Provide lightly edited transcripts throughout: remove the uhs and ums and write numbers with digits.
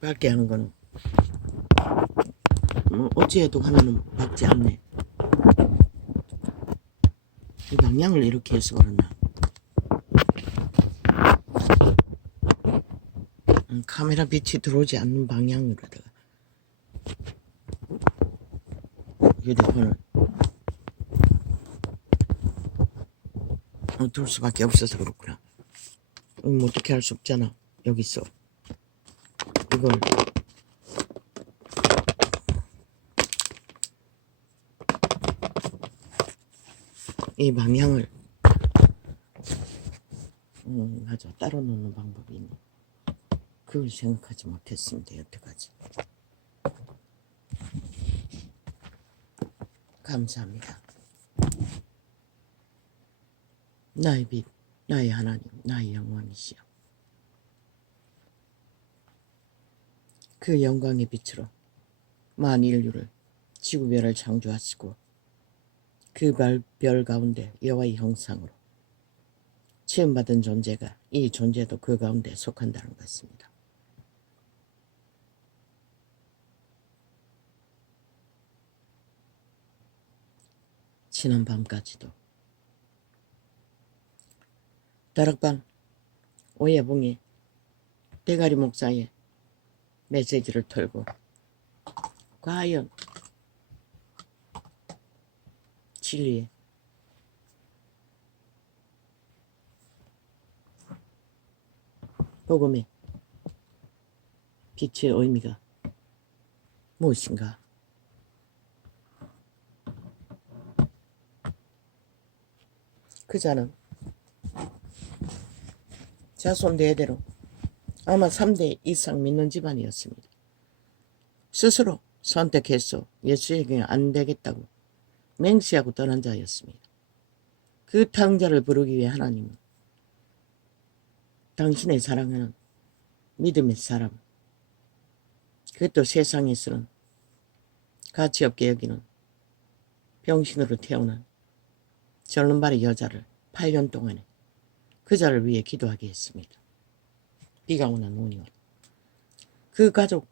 밝게 하는 거는 어찌해도 화면은 밝지 않네. 이 방향을 이렇게 해서 그러나. 카메라 빛이 들어오지 않는 방향으로다가 휴대폰을 둘 수밖에 없어서 그렇구나. 어떻게 할 수 없잖아. 여기서 이걸 이 방향을 맞아, 따로 놓는 방법이 있네. 그걸 생각하지 못했습니다. 여태까지. 감사합니다. 나의 빛, 나의 하나님, 나의 영원이시여. 그 영광의 빛으로 만인류를 지구별을 창조하시고 그 별 가운데 여호와의 형상으로 체험받은 존재가 이 존재도 그 가운데 속한다는 것입니다. 지난 밤까지도 다락방 오예봉이 대가리 목사의 메시지를 털고 과연 진리의 복음의 빛의 의미가 무엇인가? 그 자는 자손 대대로 아마 3대 이상 믿는 집안이었습니다. 스스로 선택해서 예수에게 안 되겠다고 맹세하고 떠난 자였습니다. 그 탕자를 부르기 위해 하나님은 당신의 사랑하는 믿음의 사람, 그것도 세상에서는 가치없게 여기는 병신으로 태어난 절름발의 여자를 8년 동안에 그 자를 위해 기도하게 했습니다. 비가 오나 눈이 오나. 그 가족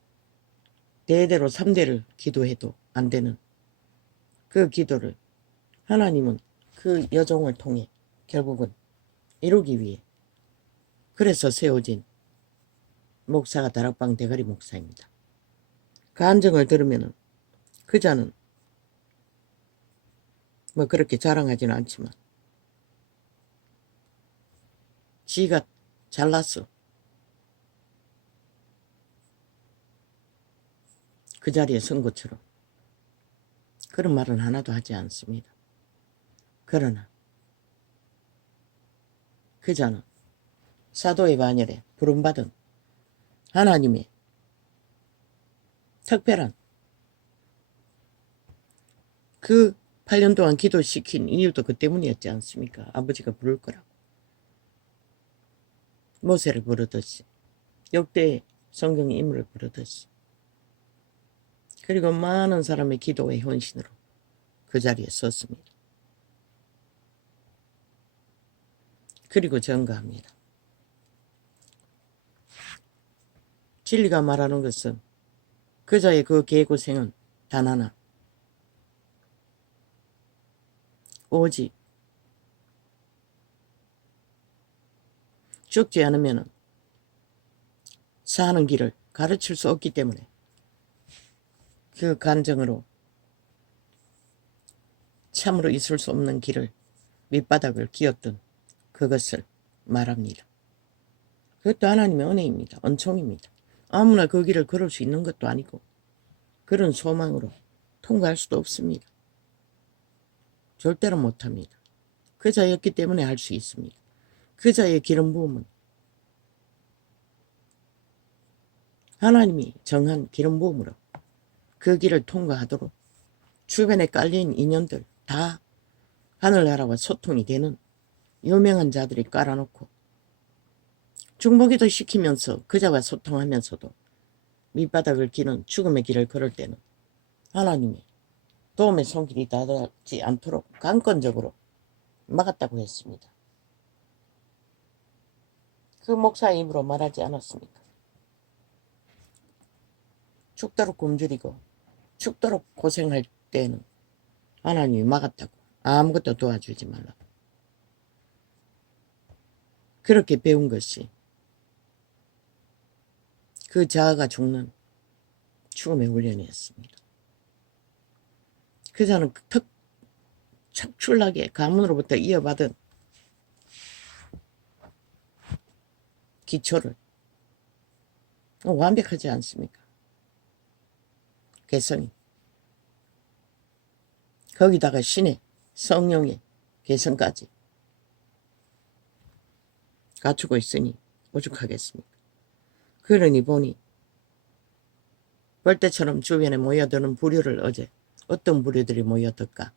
대대로 3대를 기도해도 안 되는 그 기도를 하나님은 그 여종을 통해 결국은 이루기 위해 그래서 세워진 목사가 다락방 대가리 목사입니다. 그 안정을 들으면 그 자는 뭐 그렇게 자랑하지는 않지만 지가 잘났어. 그 자리에 선 것처럼 그런 말은 하나도 하지 않습니다. 그러나 그 자는 사도의 반열에 부름받은 하나님의 특별한 그 8년 동안 기도시킨 이유도 그 때문이었지 않습니까? 아버지가 부를 거라고. 모세를 부르듯이, 역대의 성경의 인물을 부르듯이, 그리고 많은 사람의 기도의 헌신으로 그 자리에 섰습니다. 그리고 전가합니다. 진리가 말하는 것은 그자의 그 개고생은 단 하나, 오직 죽지 않으면 사는 길을 가르칠 수 없기 때문에 그 간증으로 참으로 있을 수 없는 길을 밑바닥을 기었던 그것을 말합니다. 그것도 하나님의 은혜입니다. 은총입니다. 아무나 그 길을 걸을 수 있는 것도 아니고 그런 소망으로 통과할 수도 없습니다. 절대로 못합니다. 그 자였기 때문에 할 수 있습니다. 그 자의 기름 부음은 하나님이 정한 기름 부음으로 그 길을 통과하도록 주변에 깔린 인연들 다 하늘나라와 소통이 되는 유명한 자들이 깔아놓고 중보기도 시키면서 그자와 소통하면서도 밑바닥을 기는 죽음의 길을 걸을 때는 하나님이 도움의 손길이 닿지 않도록 강권적으로 막았다고 했습니다. 그 목사의 입으로 말하지 않았습니까? 죽도록 굶주리고 죽도록 고생할 때는 하나님이 막았다고. 아무것도 도와주지 말라고. 그렇게 배운 것이 그 자아가 죽는 죽음의 훈련이었습니다. 그자는 착출나게 가문으로부터 이어받은 기초를 완벽하지 않습니까? 개성이. 거기다가 신의 성령의 개성까지 갖추고 있으니 오죽하겠습니까? 그러니 보니 벌떼처럼 주변에 모여드는 부류를 어제 어떤 부류들이 모여들까?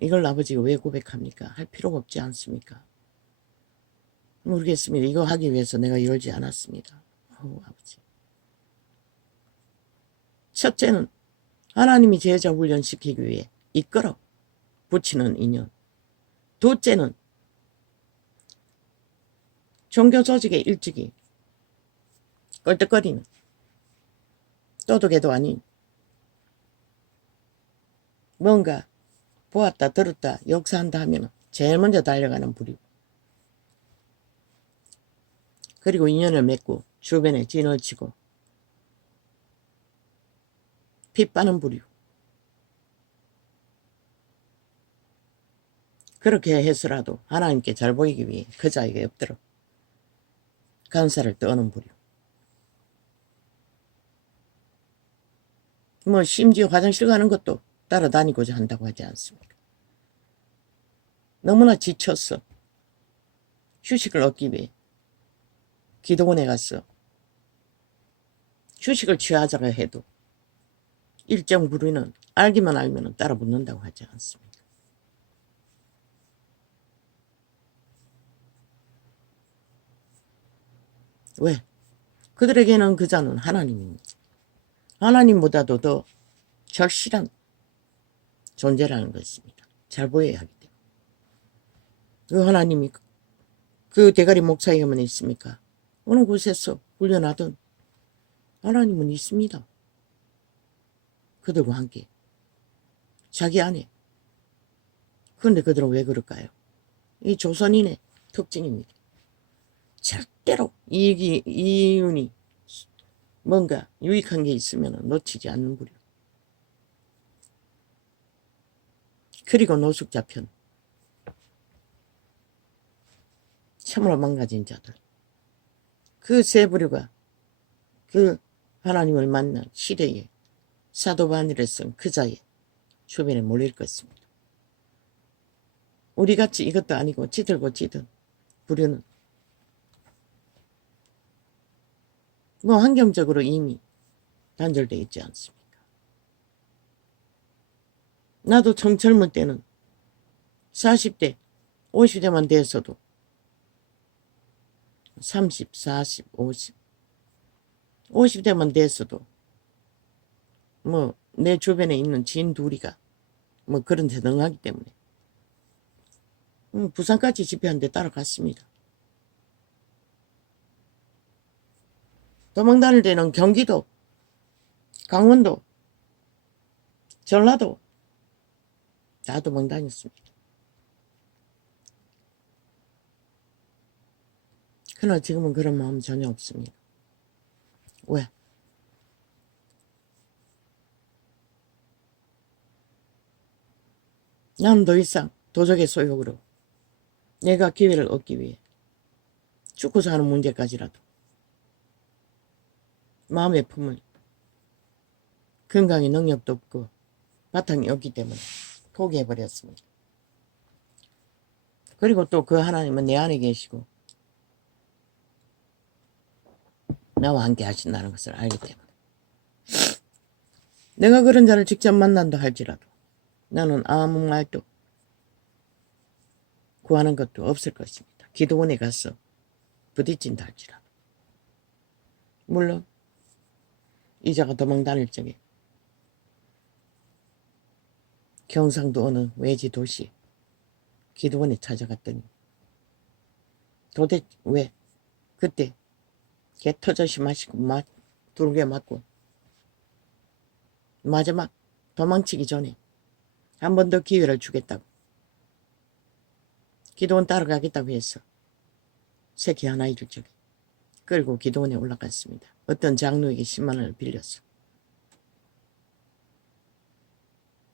이걸 아버지가 왜 고백합니까? 할 필요가 없지 않습니까? 모르겠습니다. 이거 하기 위해서 내가 이러지 않았습니다. 아버지. 첫째는 하나님이 제자 훈련시키기 위해 이끌어 붙이는 인연. 둘째는 종교 조직의 일찍이 껄떡거리는 도둑애도 아닌 뭔가 보았다 들었다 역사한다 하면 제일 먼저 달려가는 부류. 그리고 인연을 맺고 주변에 진을 치고 피 빠는 부류. 그렇게 해서라도 하나님께 잘 보이기 위해 그 자에게 엎드려 간사를 떠는 부류. 심지어 화장실 가는 것도 따라다니고자 한다고 하지 않습니까? 너무나 지쳤어. 휴식을 얻기 위해 기도원에 가서 휴식을 취하자고 해도 일정 부류는 알기만 알면 따라 붙는다고 하지 않습니까? 왜? 그들에게는 그 자는 하나님입니다. 하나님보다도 더 절실한 존재라는 것입니다. 잘 보여야 하기 때문에. 그 하나님이 그 대가리 목사에게만 있습니까? 어느 곳에서 훈련하든 하나님은 있습니다. 그들과 함께 자기 안에. 그런데 그들은 왜 그럴까요? 이 조선인의 특징입니다. 절대로 이윤이 뭔가 유익한 게 있으면 놓치지 않는 부류. 그리고 노숙자 편. 참으로 망가진 자들. 그 세 부류가 그 하나님을 만난 시대에 사도 바울이 쓴 그 자의 주변에 몰릴 것입니다. 우리같이 이것도 아니고 찌들고 찌든 부류는 환경적으로 이미 단절되어 있지 않습니까? 나도 젊을 때는 40대, 50대만 돼서도 30, 40, 50, 50대만 돼서도 내 주변에 있는 지인 둘이가 그런 데 능하기 때문에 부산까지 집회하는데 따라갔습니다. 도망 다닐 때는 경기도, 강원도, 전라도 다 도망 다녔습니다. 그러나 지금은 그런 마음 전혀 없습니다. 왜? 나는 더 이상 도적의 소욕으로 내가 기회를 얻기 위해 죽고 사는 문제까지라도 마음의 품을 건강에 능력도 없고 바탕이 없기 때문에 포기해버렸습니다. 그리고 또 그 하나님은 내 안에 계시고 나와 함께 하신다는 것을 알기 때문에 내가 그런 자를 직접 만난다 할지라도 나는 아무 말도 구하는 것도 없을 것입니다. 기도원에 가서 부딪힌다 할지라도. 물론 이자가 도망 다닐 적에 경상도 어느 외지 도시 기도원에 찾아갔더니 도대체 왜 그때 개 터져시 마시고 두르게 맞고 마지막 도망치기 전에 한 번 더 기회를 주겠다고. 기도원 따라가겠다고 해서 새끼 하나이를 저기 끌고 기도원에 올라갔습니다. 어떤 장로에게 10만 원을 빌렸어.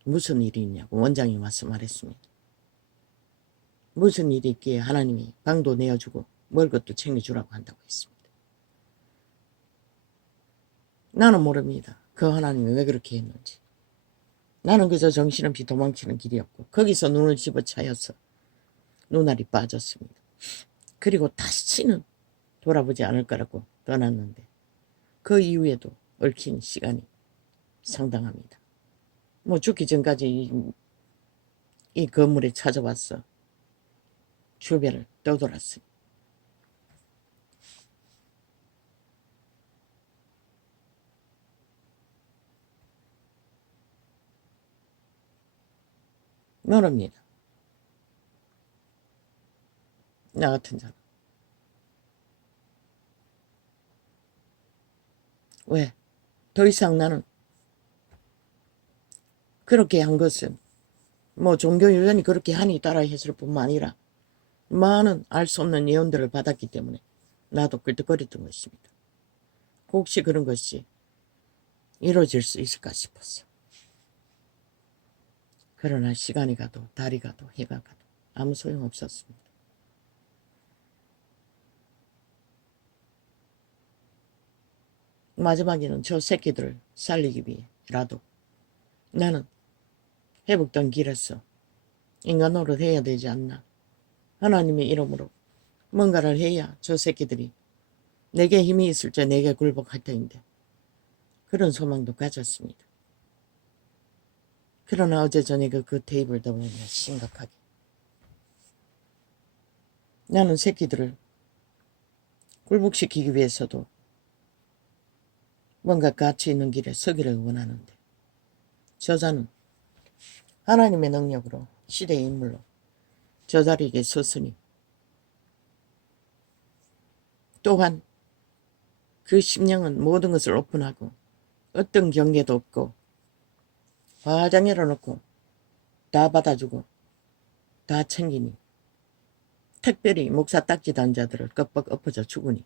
무슨 일이 있냐고 원장이 와서 말했습니다. 무슨 일이 있기에 하나님이 방도 내어주고 먹을 것도 챙겨주라고 한다고 했습니다. 나는 모릅니다. 그 하나님이 왜 그렇게 했는지. 나는 그저 정신없이 도망치는 길이었고 거기서 눈을 집어차여서 눈알이 빠졌습니다. 그리고 다시는 돌아보지 않을 거라고 떠났는데 그 이후에도 얽힌 시간이 상당합니다. 뭐 죽기 전까지 이 건물에 찾아와서 주변을 떠돌았어요. 모릅니다. 나 같은 사람. 왜? 더 이상 나는 그렇게 한 것은 뭐 종교 유전이 그렇게 하니 따라 했을 뿐만 아니라 많은 알 수 없는 예언들을 받았기 때문에 나도 꿀떡거렸던 것입니다. 혹시 그런 것이 이루어질 수 있을까 싶었어. 그러나 시간이 가도 달이 가도 해가 가도 아무 소용없었습니다. 마지막에는 저 새끼들을 살리기 위해라도 나는 회복된 길에서 인간 노릇 해야 되지 않나. 하나님의 이름으로 뭔가를 해야 저 새끼들이 내게 힘이 있을 때 내게 굴복할 터인데 그런 소망도 가졌습니다. 그러나 어제 저녁에 그 테이블도 보면 심각하게 나는 새끼들을 굴복시키기 위해서도 뭔가 가치 있는 길에 서기를 원하는데 저자는 하나님의 능력으로 시대의 인물로 저 자리에 섰으니 또한 그 심령은 모든 것을 오픈하고 어떤 경계도 없고 화장 열어놓고 다 받아주고 다 챙기니 특별히 목사 딱지 단 자들을 껍벅 엎어져 죽으니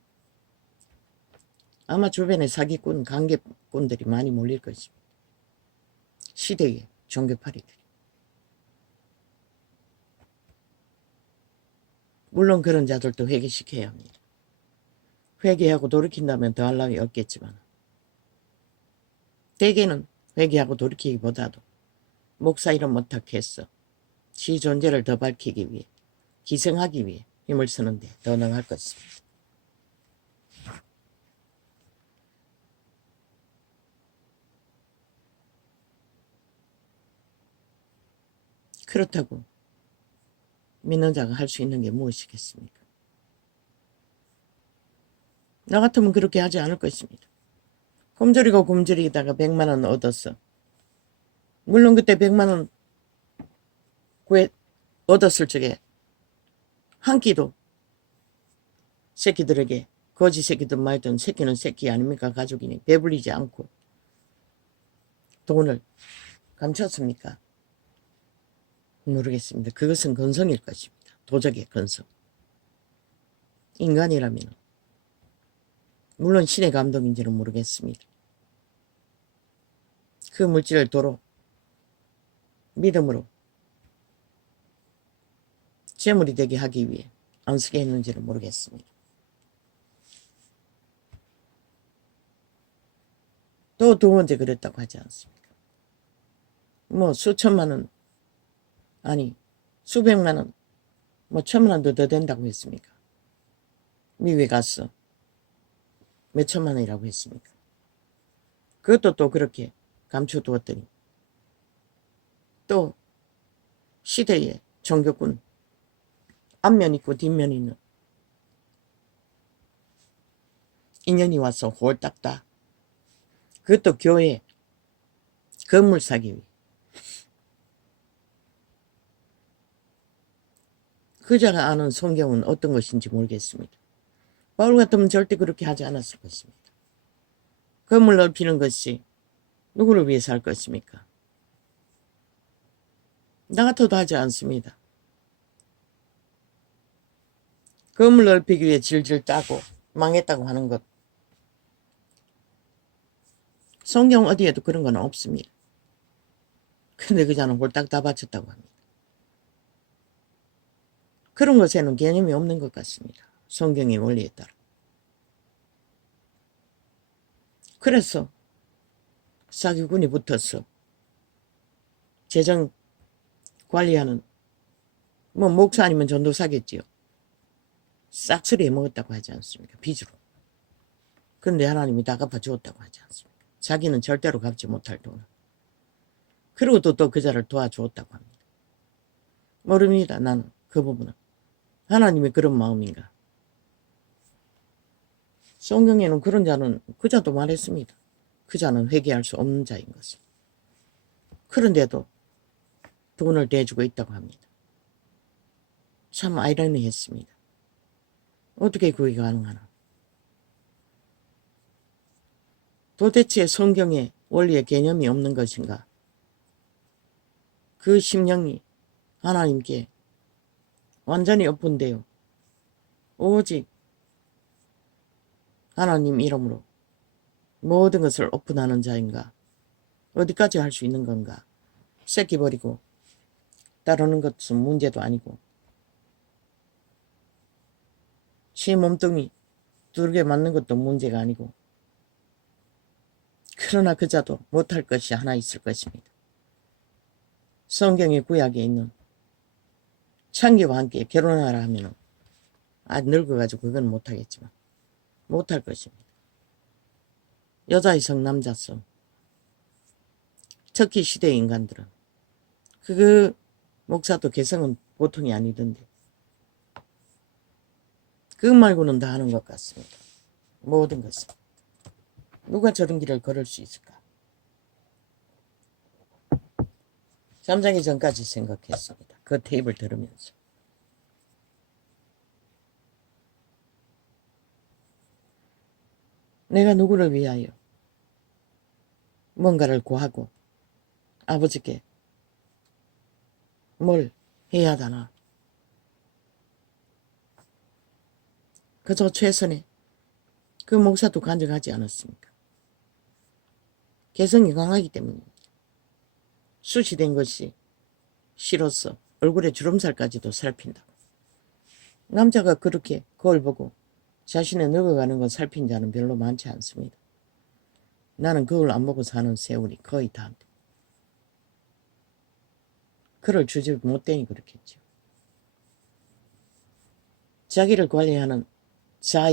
아마 주변에 사기꾼 관계꾼들이 많이 몰릴 것입니다. 시대의 종교파리들이. 물론 그런 자들도 회개시켜야 합니다. 회개하고 돌이킨다면 더할 나위 없겠지만 대개는 회개하고 돌이키기보다도 목사 이름 못하겠어 지 존재를 더 밝히기 위해 기생하기 위해 힘을 쓰는데 더 능할 것입니다. 그렇다고 믿는 자가 할 수 있는 게 무엇이겠습니까? 나 같으면 그렇게 하지 않을 것입니다. 곰돌이고 곰돌이다가 100만 원 얻었어. 물론 그때 100만 원 얻었을 적에 한 끼도 새끼들에게 거지 새끼든 말든 새끼는 새끼 아닙니까? 가족이니 배불리지 않고 돈을 감췄습니까? 모르겠습니다. 그것은 건성일 것입니다. 도적의 건성. 인간이라면 물론 신의 감동인지는 모르겠습니다. 그 물질을 도로 믿음으로 재물이 되게 하기 위해 안 쓰게 했는지는 모르겠습니다. 또 두 번째 그랬다고 하지 않습니까? 뭐 수천만 원 아니 수백만 원 뭐 천만 원도 더 된다고 했습니까? 미국에 가서 몇 천만 원이라고 했습니까? 그것도 또 그렇게 감춰두었더니 또 시대의 종교꾼 앞면 있고 뒷면 있는 인연이 와서 홀딱 다 그것도 교회 건물 사기 위해 그자가 아는 성경은 어떤 것인지 모르겠습니다. 바울 같으면 절대 그렇게 하지 않았을 것입니다. 건물 넓히는 것이 누구를 위해서 할 것입니까? 나 같아도 하지 않습니다. 검을 넓히기 위해 질질 짜고 망했다고 하는 것. 성경 어디에도 그런 건 없습니다. 근데 그자는 홀딱 다 바쳤다고 합니다. 그런 것에는 개념이 없는 것 같습니다. 성경의 원리에 따라. 그래서 사기꾼이 붙어서 재정 관리하는 뭐 목사 아니면 전도사겠지요. 싹쓸이 해먹었다고 하지 않습니까? 빚으로. 근데 하나님이 다 갚아주었다고 하지 않습니까? 자기는 절대로 갚지 못할 돈을. 그리고 또 그자를 도와주었다고 합니다. 모릅니다. 나는 그 부분은. 하나님이 그런 마음인가. 성경에는 그런 자는 그자도 말했습니다. 그자는 회개할 수 없는 자인 것을. 그런데도 돈을 대주고 있다고 합니다. 참 아이러니했습니다. 어떻게 그게 가능하나. 도대체 성경에 원리의 개념이 없는 것인가. 그 심령이 하나님께 완전히 엎은데요. 오직 하나님 이름으로 모든 것을 오픈하는 자인가. 어디까지 할 수 있는 건가. 새끼버리고 따르는 것은 문제도 아니고 시 몸뚱이 두르게 맞는 것도 문제가 아니고 그러나 그자도 못할 것이 하나 있을 것입니다. 성경의 구약에 있는 창기와 함께 결혼하라 하면은 늙어가지고 그건 못하겠지만 못할 것입니다. 여자의 성 남자성 특히 시대의 인간들은 그 목사도 개성은 보통이 아니던데 그 말고는 다 하는 것 같습니다. 모든 것은. 누가 저런 길을 걸을 수 있을까? 잠자기 전까지 생각했습니다. 그 테이프를 들으면서. 내가 누구를 위하여 뭔가를 구하고 아버지께 뭘 해야 하나. 그저 최선의 그 목사도 간증하지 않았습니까? 개성이 강하기 때문입니다. 숱이 된 것이 싫어서 얼굴에 주름살까지도 살핀다고. 남자가 그렇게 거울 보고 자신의 늙어가는 걸 살핀 자는 별로 많지 않습니다. 나는 거울 안 보고 사는 세월이 거의 다인데. 그럴 주제 못되니 그렇겠죠. 자기를 관리하는 자의